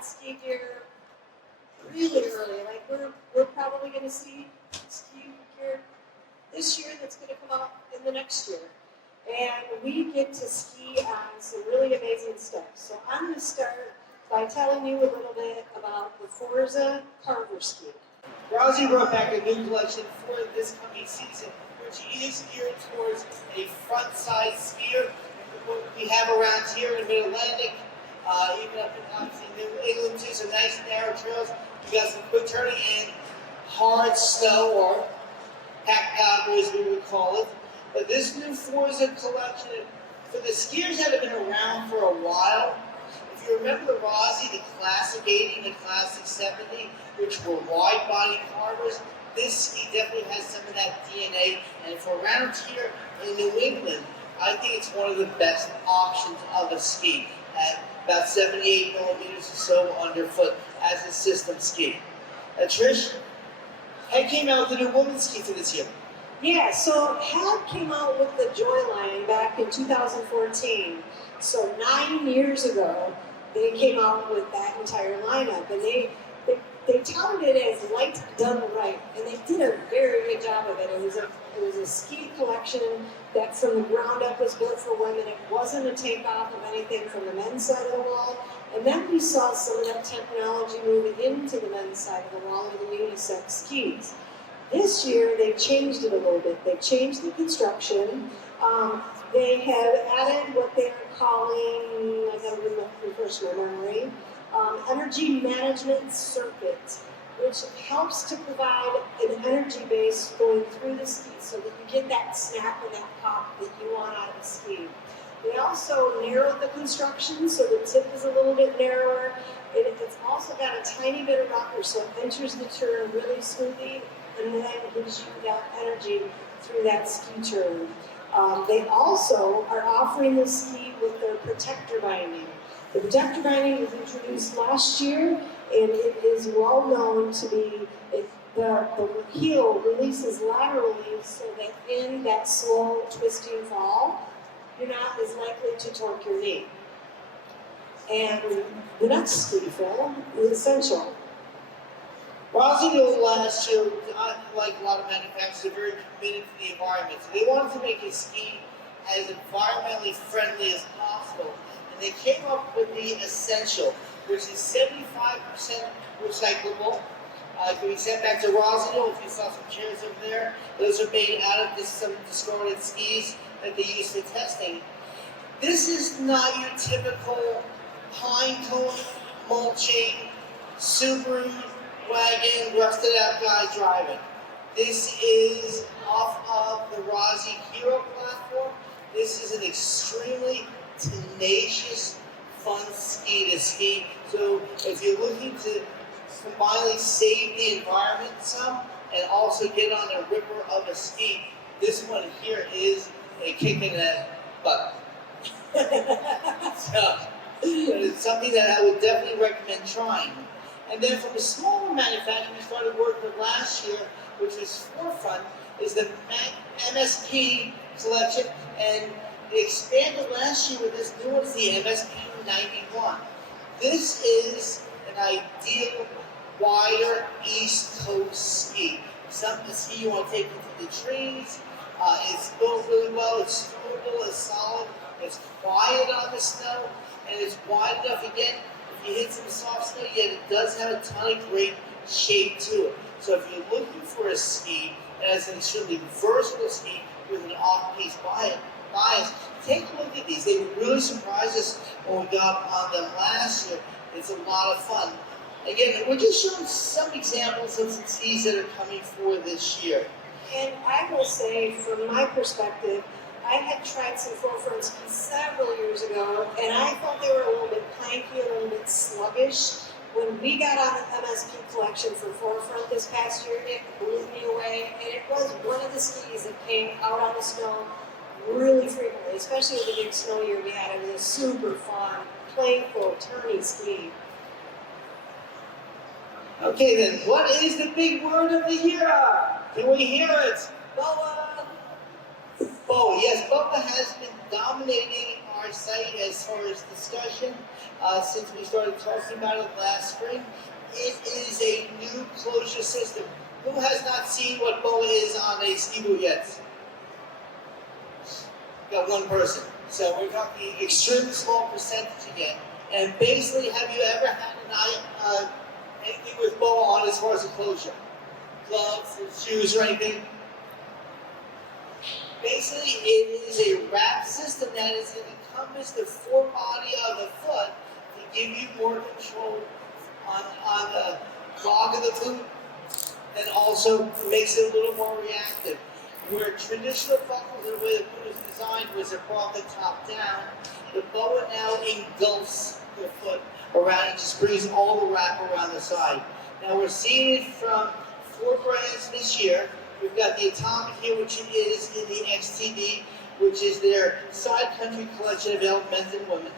got ski gear really early. Like we're probably going to see ski gear this year that's going to come out in the next year. And we get to ski on some really amazing stuff. So I'm going to start by telling you a little bit about the Forza Carver ski. Rossi brought back a new collection for this coming season, which is geared towards a front-side skier. What we have around here in Mid-Atlantic, even up in obviously New England too, some nice narrow trails. We got some quick turning and hard snow, or pack powder as we would call it. But this new Forza collection, for the skiers that have been around for a while, if you remember the Rossi, the Classic 80 and the Classic 70, which were wide body Carvers, this ski definitely has some of that DNA. And for around here in New England, I think it's one of the best options of a ski at about 78 millimeters or so underfoot as a system ski. Trish, Head came out with a new women's ski for this year. Yeah, so Head came out with the Joy line back in 2014. So 9 years ago, they came out with that entire lineup, and they touted it as light done right, and they did a very good job of it. It was a ski collection that from the ground up was built for women. It wasn't a takeoff of anything from the men's side of the wall. And then we saw some of that technology moving into the men's side of the wall with the unisex skis. This year, they changed it a little bit. They changed the construction. They have added what they are calling, I gotta refresh my memory, energy management circuit, which helps to provide an energy base going through the ski so that you get that snap and that pop that you want out of the ski. They also narrowed the construction so the tip is a little bit narrower. It's also got a tiny bit of rocker so it enters the turn really smoothly and then gives you that energy through that ski turn. They also are offering the ski with their protector binding. The protector binding was introduced last year, and it is well known to be, the heel releases laterally so that in that slow twisting fall, you're not as likely to torque your knee. And the next ski film is Essential. Rossi last year, like a lot of manufacturers, are very committed to the environment. So they wanted to make a ski as environmentally friendly as possible. And they came up with the Essential, which is 75% recyclable. It can be sent back to Rossignol. If you saw some chairs over there, those are made out of some discarded skis that they use for testing. This is not your typical pine cone mulching Subaru wagon, rusted out guy driving. This is off of the Rossi Hero platform. This is an extremely tenacious, fun ski to ski. So if you're looking to combinedly save the environment some and also get on a ripper of a ski, this one here is a kick in the butt. So it's something that I would definitely recommend trying. And then from a smaller manufacturer we started working with last year, which was Forefront, is the MSP collection, and they expanded last year with this new one, is the MSP 91. This is an ideal wider East Coast ski. Something to ski you want to take into the trees. It's built really well, it's durable, it's solid, it's quiet on the snow, and it's wide enough again. If you hit some soft snow, yet it does have a ton of great shape to it. So if you're looking for a ski that has an extremely versatile ski with an off-piste bias, take a look at these. They really surprised us when we got on them last year. It's a lot of fun. Again, we're just showing some examples of some skis that are coming for this year. And I will say, from my perspective, I had tried some Forefront skis several years ago, and I thought they were a little bit planky, a little bit sluggish. When we got on the MSP collection for Forefront this past year, it blew me away, and it was one of the skis that came out on the snow really frequently, especially with the big snow year we had. It was a super fun, playful, turny ski. Okay then, what is the big word of the year? Can we hear it? BOA! BOA, yes, BOA has been dominating our my site as far as discussion since we started talking about it last spring. It is a new closure system. Who has not seen what BOA is on a ski boot yet? Got one person. So we're talking extremely small percentage again. And basically, have you ever had anything with BOA on as far as a closure? Gloves, shoes, or anything? Basically, it is a wrap system that is going to encompass the forebody of the foot to give you more control on the log of the boot, and also makes it a little more reactive. Where traditional buckles, the way the boot was designed, was it brought the top down, the BOA now engulfs the foot around and just brings all the wrap around the side. Now we're seeing it from 4 brands this year. We've got the Atomic here, which is in the XTD, which is their side country collection available men's and women's.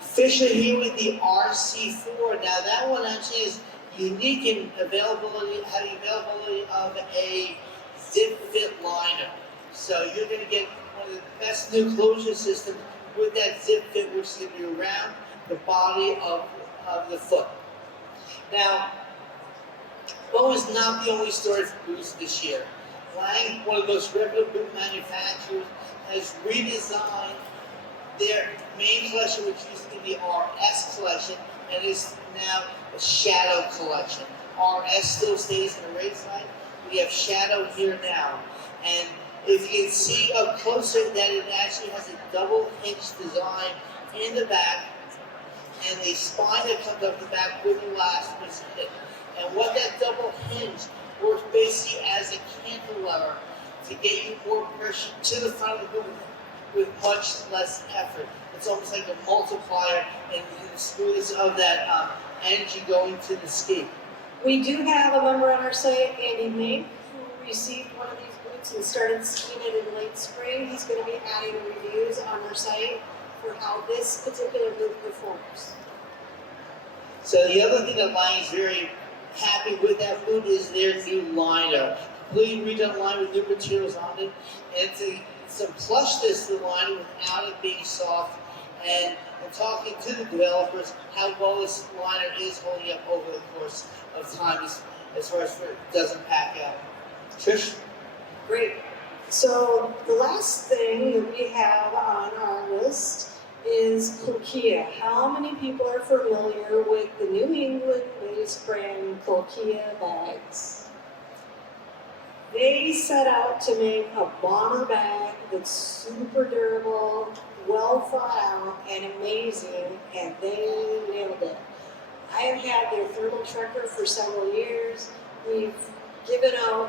Fishcer here with the RC4. Now that one actually is unique in availability, having availability of a Zipfit liner. So you're going to get one of the best new closure systems with that Zipfit, which is going to be around the body of the foot. Now, BOA is not the only story for boots this year. Lange, one of the most reputable boot manufacturers, has redesigned their main collection, which used to be the RS collection, and is now a Shadow collection. RS still stays in the race line. We have Shadow here now. And if you can see up closer that it actually has a double hinge design in the back, and the spine that comes up the back with elastic. And what that double hinge works basically as a cantilever to get you more pressure to the front of the boot with much less effort. It's almost like a multiplier in the smoothness of that energy going to the ski. We do have a member on our site, Andy Mink, who received one of these boots and started skiing it in late spring. He's going to be adding reviews on our site for how this particular boot performs. So the other thing that Lange is very happy with that boot is their new liner. Completely redone liner with new materials on it. And to some plushness to the liner without it being soft. And I'm talking to the developers how well this liner is holding up over the course of time as far as it doesn't pack out. Trish? Great. So the last thing that we have on our list is Kulkea. How many people are familiar with the New England-based brand Kulkea bags? They set out to make a bomber bag that's super durable, well thought out, and amazing, and they nailed it. I have had their thermal trucker for several years. We've given out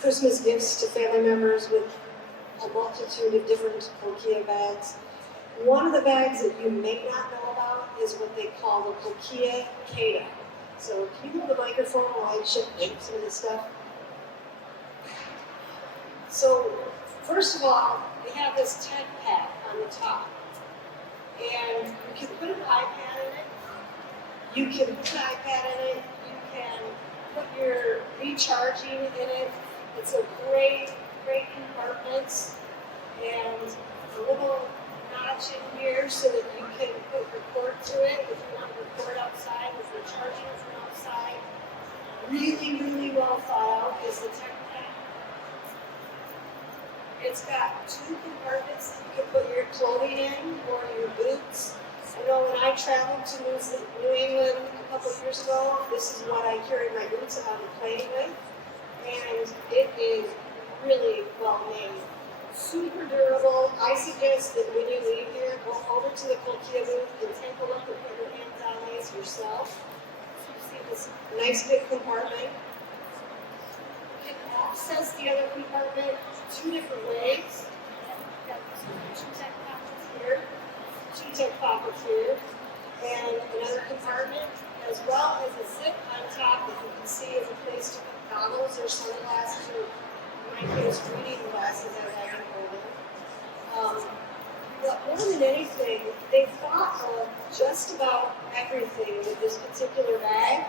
Christmas gifts to family members with a multitude of different Kulkea bags. One of the bags that you may not know about is what they call the Kulkea Käydä. So can you hold the microphone while I show some of this stuff? So first of all, they have this tent pad on the top. And you can put an iPad in it. You can put your recharging in it. It's a great compartment. And a little notch in here so that you can put your cord to it if you want to record outside, if you're charging it from outside. Really well thought out is the tech pad. It's got 2 compartments that you can put your clothing in or your boots. I know when I traveled to New England a couple of years ago, this is what I carried my boots on the plane with. And it is really well made. Super durable. I suggest that when you leave here, go over to the Kulkea booth and take a look and put your hands on these yourself. So you see this nice big compartment. You can access the other compartment 2 different ways. You've got these 2 tech pockets here, 2 tech pockets here, and another compartment, as well as a zip on top that you can see as a place to put goggles or sunglasses, or in my case, reading glasses as I get older. But more than anything, they've thought of just about everything with this particular bag,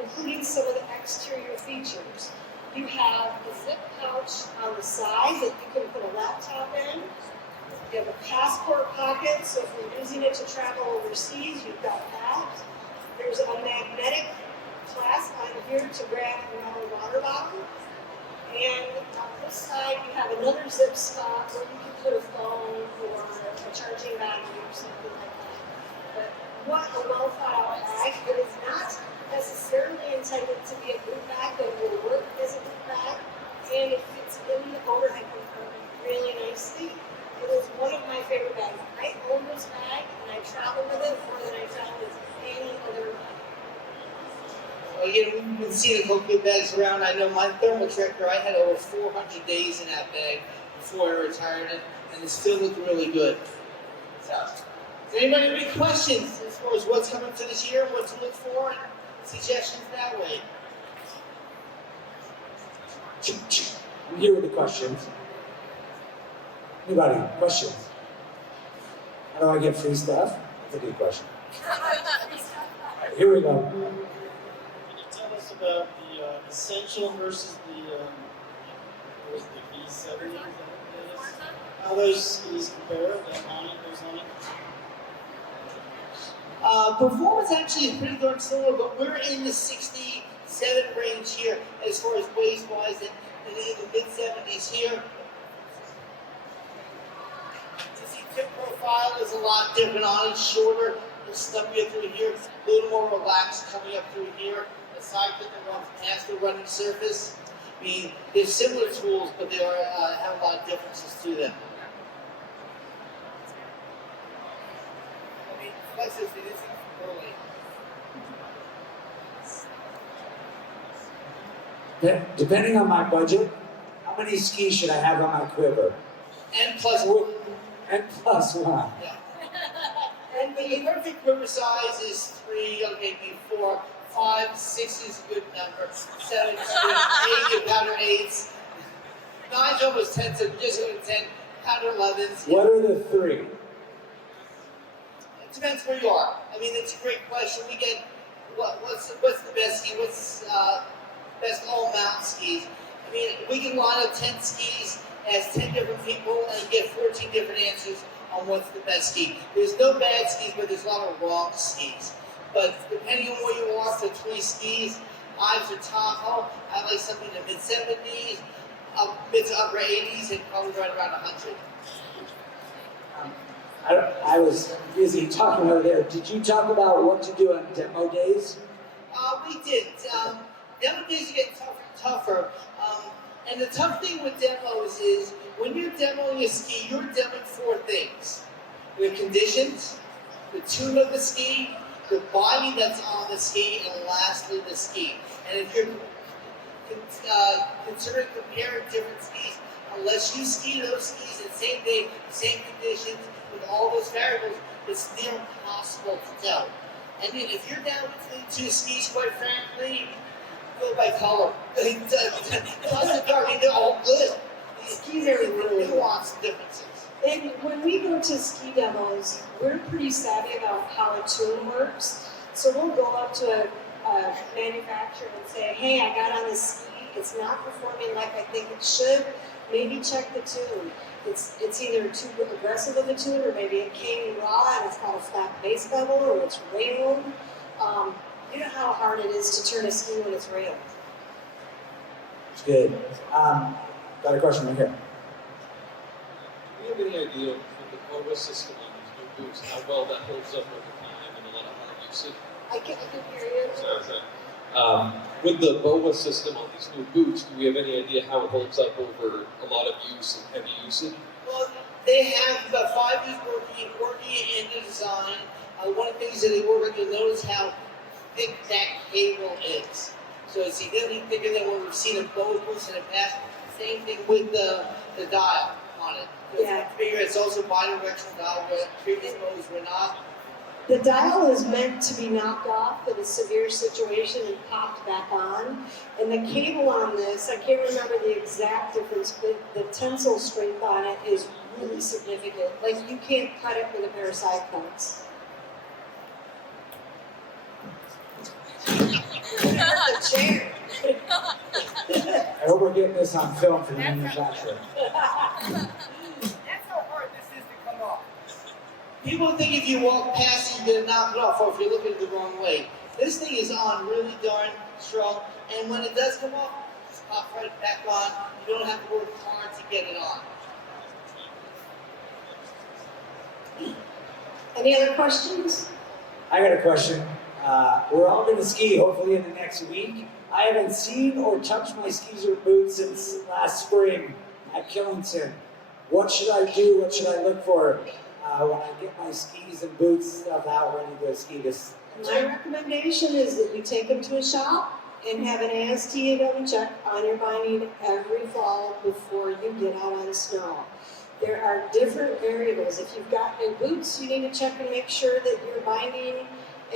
including some of the exterior features. You have a zip pouch on the side that you can put a laptop in. You have a passport pocket, so if you're using it to travel overseas, you've got that. There's a magnetic clasp on here to grab another water bottle. And on this side, you have another zip spot where you can put a phone or a charging battery or something like that. But what a well thought out bag. It is not necessarily intended to be a boot bag, but it will work as a boot bag. And it fits in the overhead compartment really nicely. It is one of my favorite bags. I own this bag and I travel with it more than I travel with any other bag. Again, we've been seeing Kulkea bags around. I know my thermal tracker, I had over 400 days in that bag before I retired it, and it still looked really good. So, does anybody have any questions as far as what's coming for this year, what to look for, and suggestions that way? I'm here with the questions. Anybody, questions? How do I get free stuff? That's a good question. All right, here we go. Can you tell us about the Essential versus the V70? How those skis compare, that line, those lines? Performance actually is pretty darn similar, but we're in the 67 range here as far as waist-wise, and in the mid-70s here. You see, tip profile is a lot different on it, shorter, and stubbier through here, a little more relaxed coming up through here. The side clip that runs past the running surface. I mean, they're similar tools, but they are, have a lot of differences to them. I mean, plus it isn't early. Depending on my budget, how many skis should I have on my quiver? And plus, And plus one. yeah. And the perfect quiver size is 3, maybe 4, 5, 6 is a good number. 7 is good. 8, you powder 8s. 9's almost 10, so just over 10. Powder 11s. What are the three? It depends where you are. I mean, it's a great question. We get what's the best ski? What's best all-mountain skis? I mean, we can line up 10 skis as 10 different people and get 14 different answers on what's the best ski. There's no bad skis, but there's a lot of wrong skis. But depending on where you are for 3 skis, Ives or Tahoe, I like something in the mid-70s, mid to upper 80s, and probably right around 100. I was busy talking over there. Did you talk about what to do on demo days? We did. Demo days are getting tougher and tougher. And the tough thing with demos is when you're demoing a ski, you're demoing 4 things. The conditions, the tune of the ski, the body that's on the ski, and lastly the ski. And if you're considering comparing different skis, unless you ski those skis in the same day, same conditions, with all those variables, it's near impossible to tell. And then if you're down between 2 skis, quite frankly, go by color. Doesn't matter, I mean, they're all good. Skis are really nuanced differences. And when we go to ski demos, we're pretty savvy about how a tune works. So we'll go up to a manufacturer and say, hey, I got on this ski, it's not performing like I think it should, maybe check the tune. It's either too aggressive of a tune, or maybe it came raw and it's got a flat base level, or it's railed. You know how hard it is to turn a ski when it's railed. It's good. Got a question right here. Do you have any idea with the BOA system on these new boots, how well that holds up over time and a lot of hard usage? I can hear you. With the BOA system on these new boots, do we have any idea how it holds up over a lot of use and heavy usage? Well, they have about 5 years working in the design. One of the things that they work on, you'll notice how thick that cable is. So it's significantly thicker than what we've seen in BOA boots in the past. Same thing with the dial on it. Yeah. Figure it's also bidirectional dial, where previous BOAs were not. The dial is meant to be knocked off in a severe situation and popped back on. And the cable on this, I can't remember the exact difference, but the tensile strength on it is really significant. Like, you can't cut it with a pair of side cuts. The chair. I hope we're getting this on film for the manufacturer. That's how hard this is People think if you walk past it, you're gonna knock it off, or if you're looking the wrong way. This thing is on really darn strong, and when it does come off, it's pop right back on. You don't have to work hard to get it on. Any other questions? I got a question. We're all going to ski hopefully in the next week. I haven't seen or touched my skis or boots since last spring at Killington. What should I do? What should I look for when I get my skis and boots stuff out ready to ski this? My recommendation is that you take them to a shop and have an AST double check on your binding every fall before you get out on snow. There are different variables. If you've got new boots, you need to check and make sure that your binding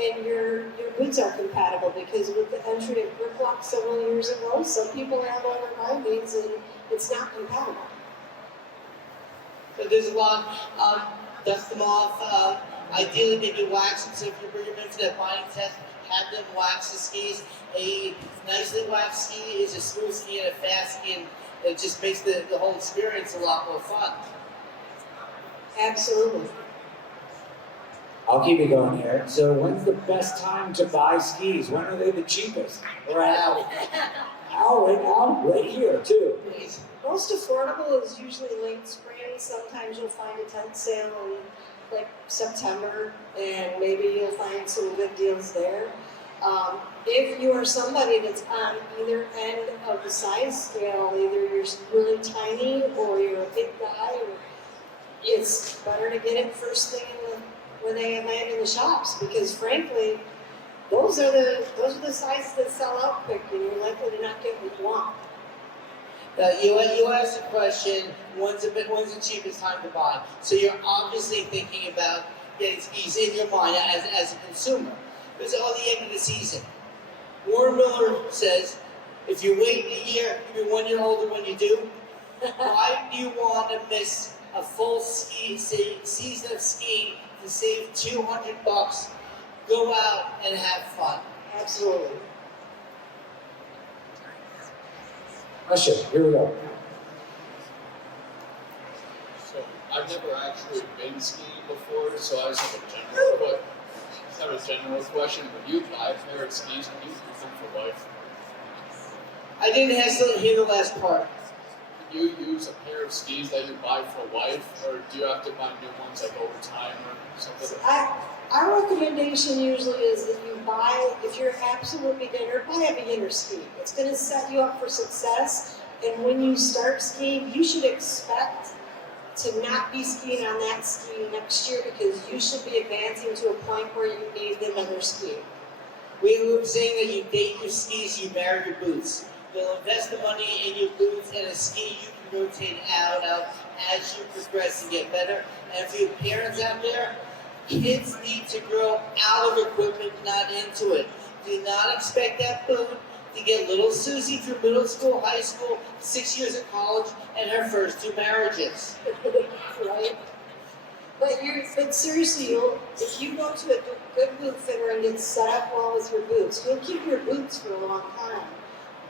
and your boots are compatible, because with the entry of grip lock several years ago, some people have older bindings and it's not compatible. So there's a lot, dust them off. Ideally, they do wax them, so if you bring them into that binding test, have them wax the skis. A nicely waxed ski is a smooth ski and a fast ski, and it just makes the whole experience a lot more fun. Absolutely. I'll keep it going here. So when's the best time to buy skis? When are they the cheapest? Or Al right now, right here too. Most affordable is usually late spring. Sometimes you'll find a tent sale in like September, and maybe you'll find some good deals there. If you are somebody that's on either end of the size scale, either you're really tiny or you're a big guy, it's better to get it first thing when they have land in the shops, because frankly, those are the sizes that sell out quick, and you're likely to not get what you want. You asked the question, when's the cheapest time to buy? So you're obviously thinking about getting skis in your mind as a consumer. It's all the end of the season. Warren Miller says, if you wait a year, you'll be 1 year older when you do. Why do you want to miss a full season of skiing to save $200? Go out and have fun. Absolutely. Question, here we go. So I've never actually been skiing before, so I just have a general question. When you buy a pair of skis, can you use them for life? I didn't hear the last part. Can you use a pair of skis that you buy for life, or do you have to buy new ones like over time or something? Our recommendation usually is that you buy, if you're an absolute beginner, buy a beginner ski. It's going to set you up for success, and when you start skiing, you should expect to not be skiing on that ski next year, because you should be advancing to a point where you need another ski. We were saying that you date your skis, you marry your boots. You'll invest the money in your boots and a ski you can rotate out as you progress and get better. And for your parents out there, kids need to grow out of equipment, not into it. Do not expect that boot to get little Susie through middle school, high school, 6 years of college, and her first 2 marriages. Right? But seriously, if you go to a good boot fitter and get set up well with your boots, you'll keep your boots for a long time.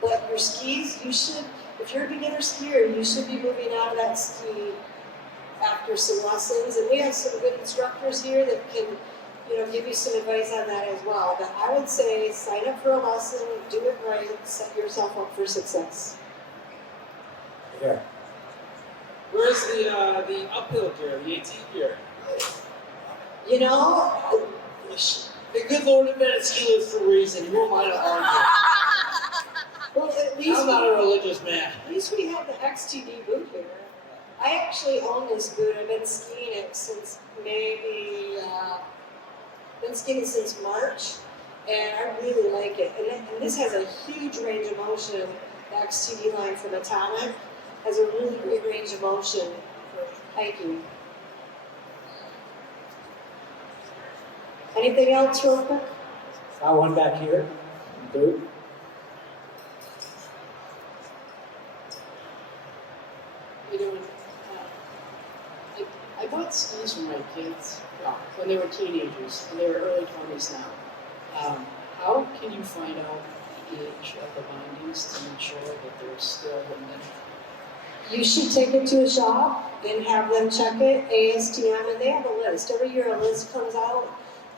But your skis, you should, if you're a beginner skier, you should be moving out of that ski after some lessons. And we have some good instructors here that can, give you some advice on that as well. But I would say sign up for a lesson, do it right, set yourself up for success. Here. Where's the uphill gear, the 18 gear? The good Lord invented ski lifts for a reason. Who am I to argue? Well, at least I'm not a religious man. At least we have the XTD boot here. I actually own this boot. I've been skiing it since since March, and I really like it. And this has a huge range of motion. The XTD line from Atomic has a really great range of motion for hiking. Anything else real quick? Got one back here. Boot. I bought skis for my kids when they were teenagers, and they were early 20s now. How can you find out the age of the bindings to ensure that they're still in You should take it to a shop and have them check it, ASTM, and they have a list. Every year a list comes out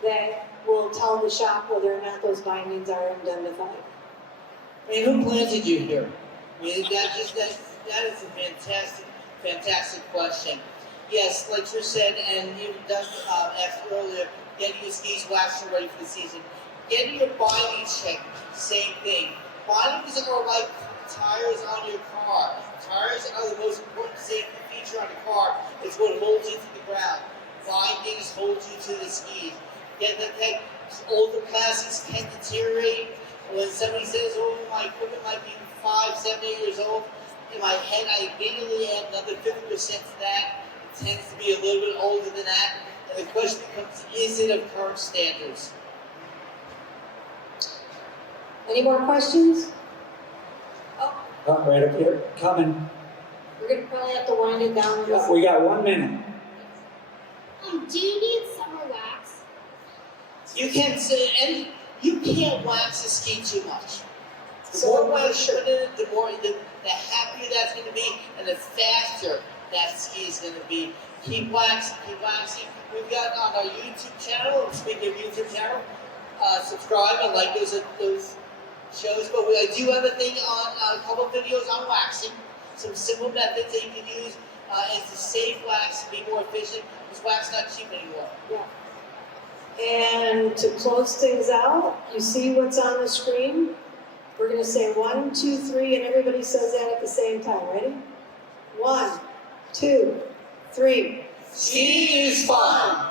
that will tell the shop whether or not those bindings are indemnified. I mean, who planted you here? I mean, that is a fantastic question. Yes, like you said, and you asked earlier, getting your skis waxed and ready for the season. Getting your bindings checked, same thing. Bindings are like tires on your car. Tires are the most important safety feature on the car. It's what holds you to the ground. Bindings hold you to the skis. Get them checked. Older plastics can deteriorate. When somebody says, oh, my equipment might be 5, 7, 8 years old, in my head I immediately add another 50% to that. It tends to be a little bit older than that. And the question becomes, is it of current standards? Any more questions? Oh, right up here, coming. We're gonna probably have to wind it down. We got 1 minute. Do you need summer wax? You can say, and you can't wax a ski too much. The So more wax you put in it, the happier that's going to be, and the faster that ski is going to be. Keep waxing, keep waxing. We've got on our YouTube channel, and speaking of YouTube channel, subscribe and like those shows. But I do have a thing on a couple of videos on waxing. Some simple methods that you can use is to save wax and be more efficient, because wax is not cheap anymore. Yeah. And to close things out, you see what's on the screen? We're gonna say 1, 2, 3, and everybody says that at the same time. Ready? 1, 2, 3. Skiing is fun!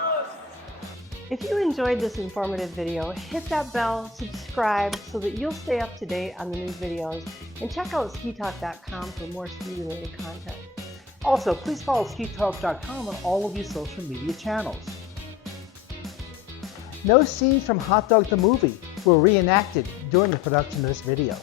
If you enjoyed this informative video, hit that bell, subscribe so that you'll stay up to date on the new videos, and check out SkiTalk.com for more ski-related content. Also, please follow SkiTalk.com on all of your social media channels. No scenes from Hot Dog the Movie were reenacted during the production of this video.